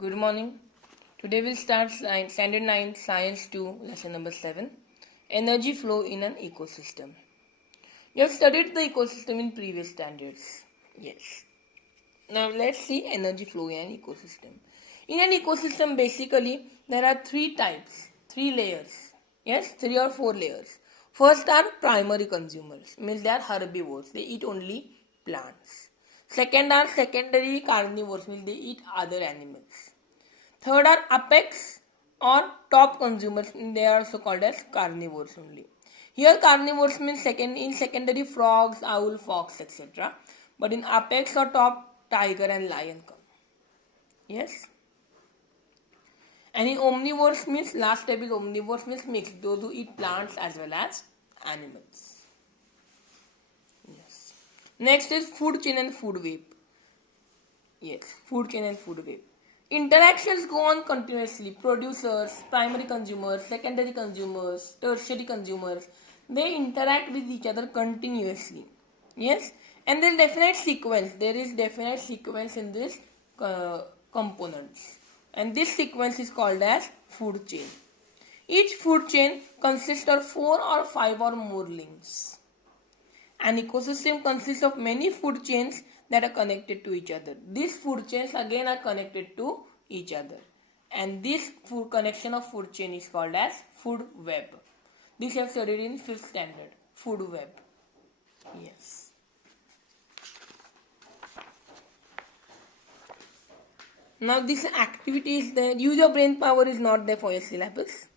Good morning. Today we'll start Standard 9 Science 2 lesson number 7 Energy Flow in an Ecosystem. You have studied the ecosystem in previous standards. Yes. Now let's see energy flow in an ecosystem. In an ecosystem basically there are three types, three layers. Yes, three or four layers. First are primary consumers, means they are herbivores, they eat only plants. Second are secondary carnivores, means they eat other animals. Third are apex or top consumers, they are also called as carnivores only. Here carnivores means in secondary frogs, owl, fox, etc. But in apex or top, tiger and lion come. Yes. And in omnivores means last step is omnivores means mixed, those who eat plants as well as animals. Yes. Next is food chain and food web. Yes, food chain and food web. Interactions go on continuously. Producers, primary consumers, secondary consumers, tertiary consumers, they interact with each other continuously. Yes, and there is definite sequence. There is definite sequence in this components, and this sequence is called as food chain. Each food chain consists of 4 or 5 or more links. An ecosystem consists of many food chains that are connected to each other. These food chains again are connected to each other. And this food connection of food chain is called as food web. This I have studied in 5th standard. Food web. Yes. Now this activity is there. Use your brain power is not there for your syllabus.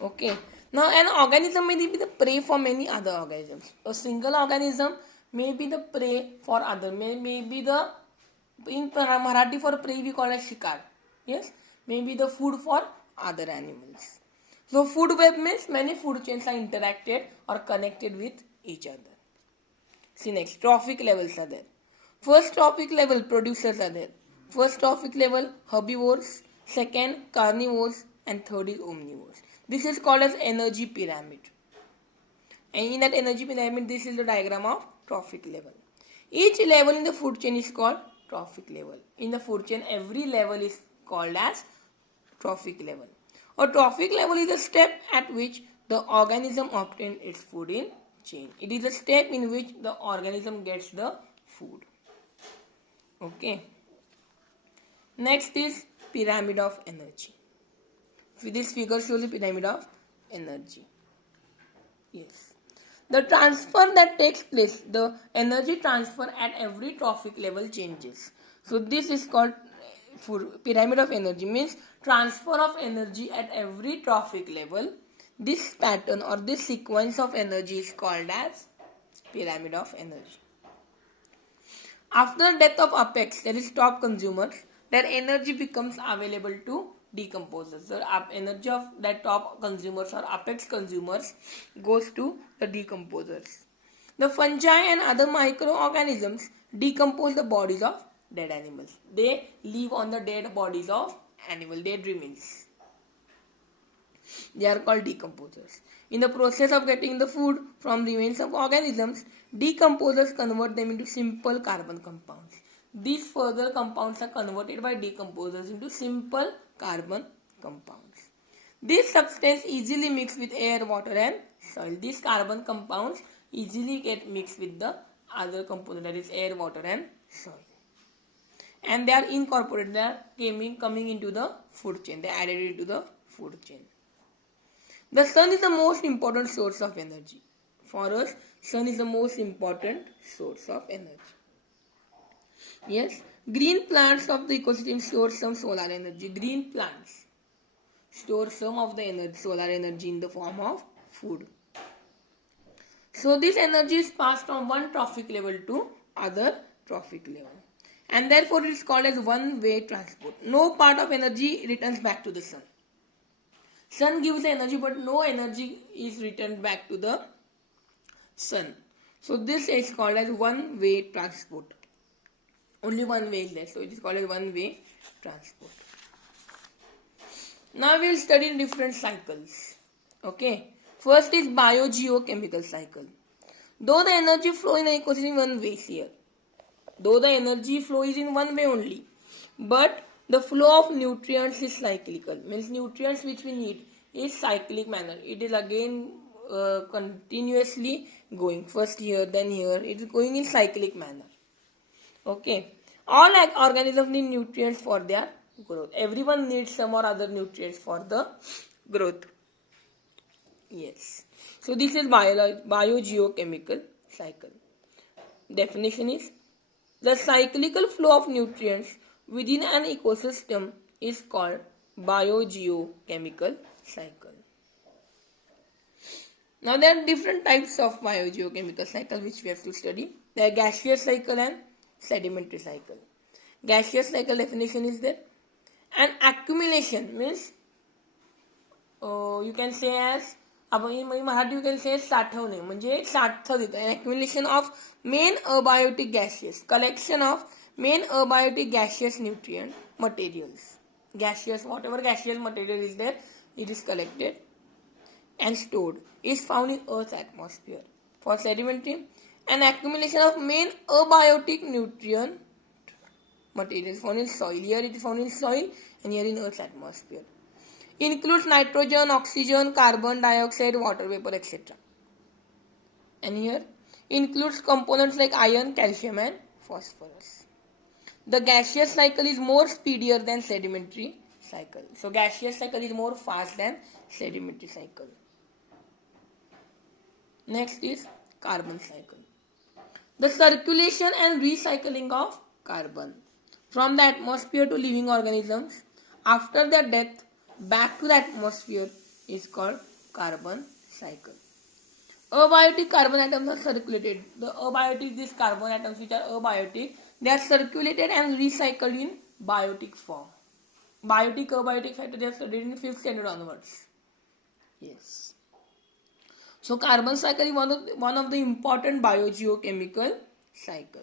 Okay. Now an organism may be the prey for many other organisms. A single organism may be the prey for other. May be the, in Marathi for prey we call as shikar. Yes. May be the food for other animals. So food web means many food chains are interacted or connected with each other. See next, trophic levels are there. First trophic level, producers are there. First trophic level, herbivores. Second, carnivores. And third is omnivores. This is called as energy pyramid. And in that energy pyramid, this is the diagram of trophic level. Each level in the food chain is called trophic level. In the food chain, every level is called as trophic level. A trophic level is a step at which the organism obtains its food in chain. It is a step in which the organism gets the food. Okay. Next is pyramid of energy. This figure shows the pyramid of energy. Yes. The transfer that takes place, the energy transfer at every trophic level changes. So this is called pyramid of energy, means transfer of energy at every trophic level. This pattern or this sequence of energy is called as pyramid of energy. After death of apex, that is top consumers, their energy becomes available to decomposers. The energy of that top consumers or apex consumers goes to the decomposers. The fungi and other microorganisms decompose the bodies of dead animals. They live on the dead bodies of animal, dead remains. They are called decomposers. In the process of getting the food from remains of organisms, decomposers convert them into simple carbon compounds. These further compounds are converted by decomposers into simple carbon compounds. This substance easily mixed with air, water and soil. These carbon compounds easily get mixed with the other component, that is air, water and soil. And they are incorporated, they are coming into the food chain. They are added into the food chain. The sun is the most important source of energy. For us, sun is the most important source of energy. Yes, green plants of the ecosystem store some solar energy. Green plants store some of the energy, solar energy in the form of food. So this energy is passed from one trophic level to other trophic level. And therefore it is called as one-way transport. No part of energy returns back to the sun. Sun gives the energy but no energy is returned back to the sun. So this is called as one-way transport. Only one way is there, so it is called as one-way transport. Now we will study different cycles. Okay. First is biogeochemical cycle. Though the energy flow in an ecosystem one way here. Though the energy flow is in one way only. But The flow of nutrients is cyclical, means nutrients which we need is cyclic manner. It is again continuously going, first here then here, it is going in cyclic manner. Okay, all organisms need nutrients for their growth. Everyone needs some or other nutrients for the growth. Yes, so this is biogeochemical cycle. Definition is: the cyclical flow of nutrients within an ecosystem is called biogeochemical cycle. Now there are different types of biogeochemical cycle which we have to study. There are gaseous cycle and sedimentary cycle. Gaseous cycle definition is that an accumulation means you can say as in Marathi you can say साठवणे म्हणजे साठतं देतं. An accumulation of main abiotic gaseous, collection of main abiotic gaseous nutrient materials. Gaseous, whatever gaseous material is there, it is collected and stored, is found in Earth's atmosphere. For sedimentary, an accumulation of main abiotic nutrient materials found in soil. Here it is found in soil and here in Earth's atmosphere. Includes nitrogen, oxygen, carbon dioxide, water vapor, etc. And here includes components like iron, calcium and phosphorus. The gaseous cycle is more speedier than sedimentary cycle. So gaseous cycle is more fast than sedimentary cycle. Next is carbon cycle. The circulation and recycling of carbon from the atmosphere to living organisms after their death back to the atmosphere is called carbon cycle. Abiotic carbon atoms are circulated. The abiotic, these carbon atoms which are abiotic, they are circulated and recycled in biotic form. Biotic, abiotic factor, they are studied in 5th standard onwards. Yes. So carbon cycle is one of the important biogeochemical cycle.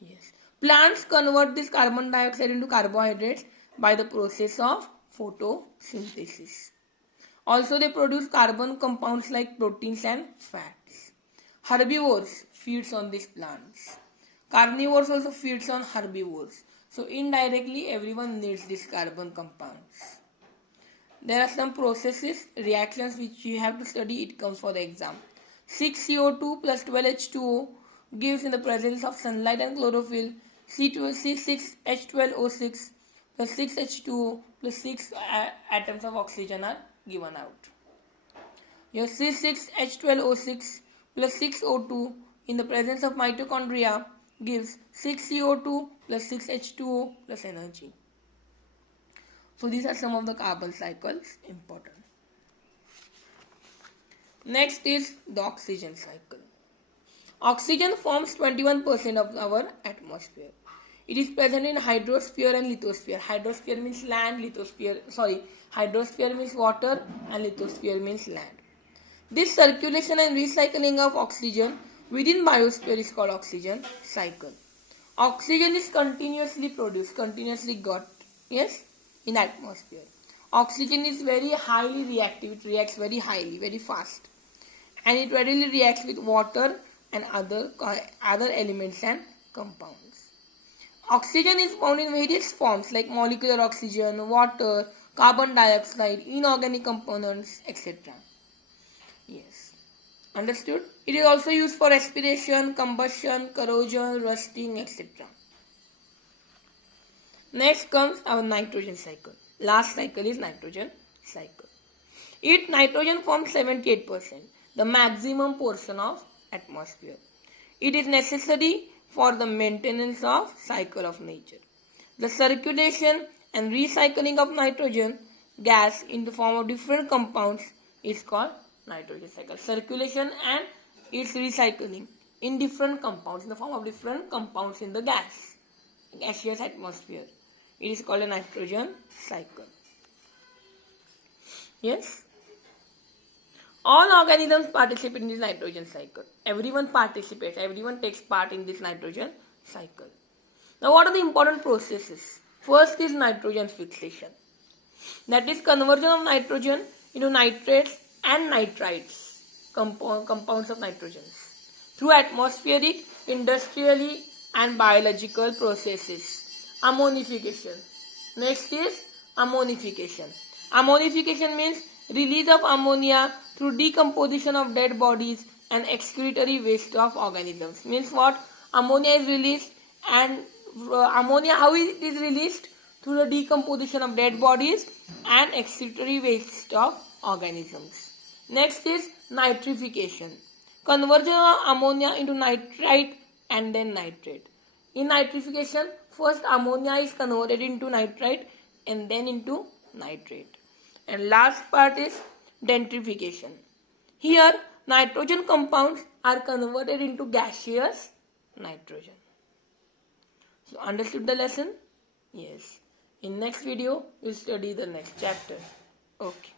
Yes. Plants convert this carbon dioxide into carbohydrates by the process of photosynthesis. Also they produce carbon compounds like proteins and fats. Herbivores feeds on these plants. Carnivores also feeds on herbivores. So indirectly everyone needs these carbon compounds. There are some processes, reactions which you have to study, it comes for the exam. 6CO2 plus 12H2O gives in the presence of sunlight and chlorophyll C6H12O6 plus 6H2O plus 6 atoms of oxygen are given out. Your C6H12O6 plus 6O2 in the presence of mitochondria gives 6CO2 plus 6H2O plus energy. So these are some of the carbon cycles important. Next is the oxygen cycle. Oxygen forms 21% of our atmosphere. It is present in hydrosphere and lithosphere. Hydrosphere means land, hydrosphere means water and lithosphere means land. This circulation and recycling of oxygen within biosphere is called oxygen cycle. Oxygen is continuously produced, continuously got, yes, in atmosphere. Oxygen is very highly reactive, it reacts very highly, very fast. And it readily reacts with water and other elements and compounds. Oxygen is found in various forms like molecular oxygen, water, carbon dioxide, inorganic components, etc. Yes. Understood? It is also used for respiration, combustion, corrosion, rusting, etc. Next comes our nitrogen cycle. Last cycle is nitrogen cycle. Nitrogen forms 78%, the maximum portion of atmosphere. It is necessary for the maintenance of cycle of nature. The circulation and recycling of nitrogen gas in the form of different compounds is called nitrogen cycle. Circulation and its recycling in different compounds, in the form of different compounds in the gaseous atmosphere. It is called a nitrogen cycle. Yes? All organisms participate in this nitrogen cycle. Everyone participates, everyone takes part in this nitrogen cycle. Now what are the important processes? First is nitrogen fixation. That is conversion of nitrogen into nitrates and nitrites, compounds of nitrogen, through atmospheric, industrially and biological processes ammonification. Next is ammonification. Ammonification means release of ammonia through decomposition of dead bodies and excretory waste of organisms. Means what? Ammonia is released, and ammonia, how it is released? Through the decomposition of dead bodies and excretory waste of organisms. Next is nitrification. Conversion of ammonia into nitrite and then nitrate. In nitrification, first ammonia is converted into nitrite and then into nitrate. And last part is denitrification. Here, nitrogen compounds are converted into gaseous nitrogen. So, understood the lesson? Yes. In next video, we'll study the next chapter. Okay.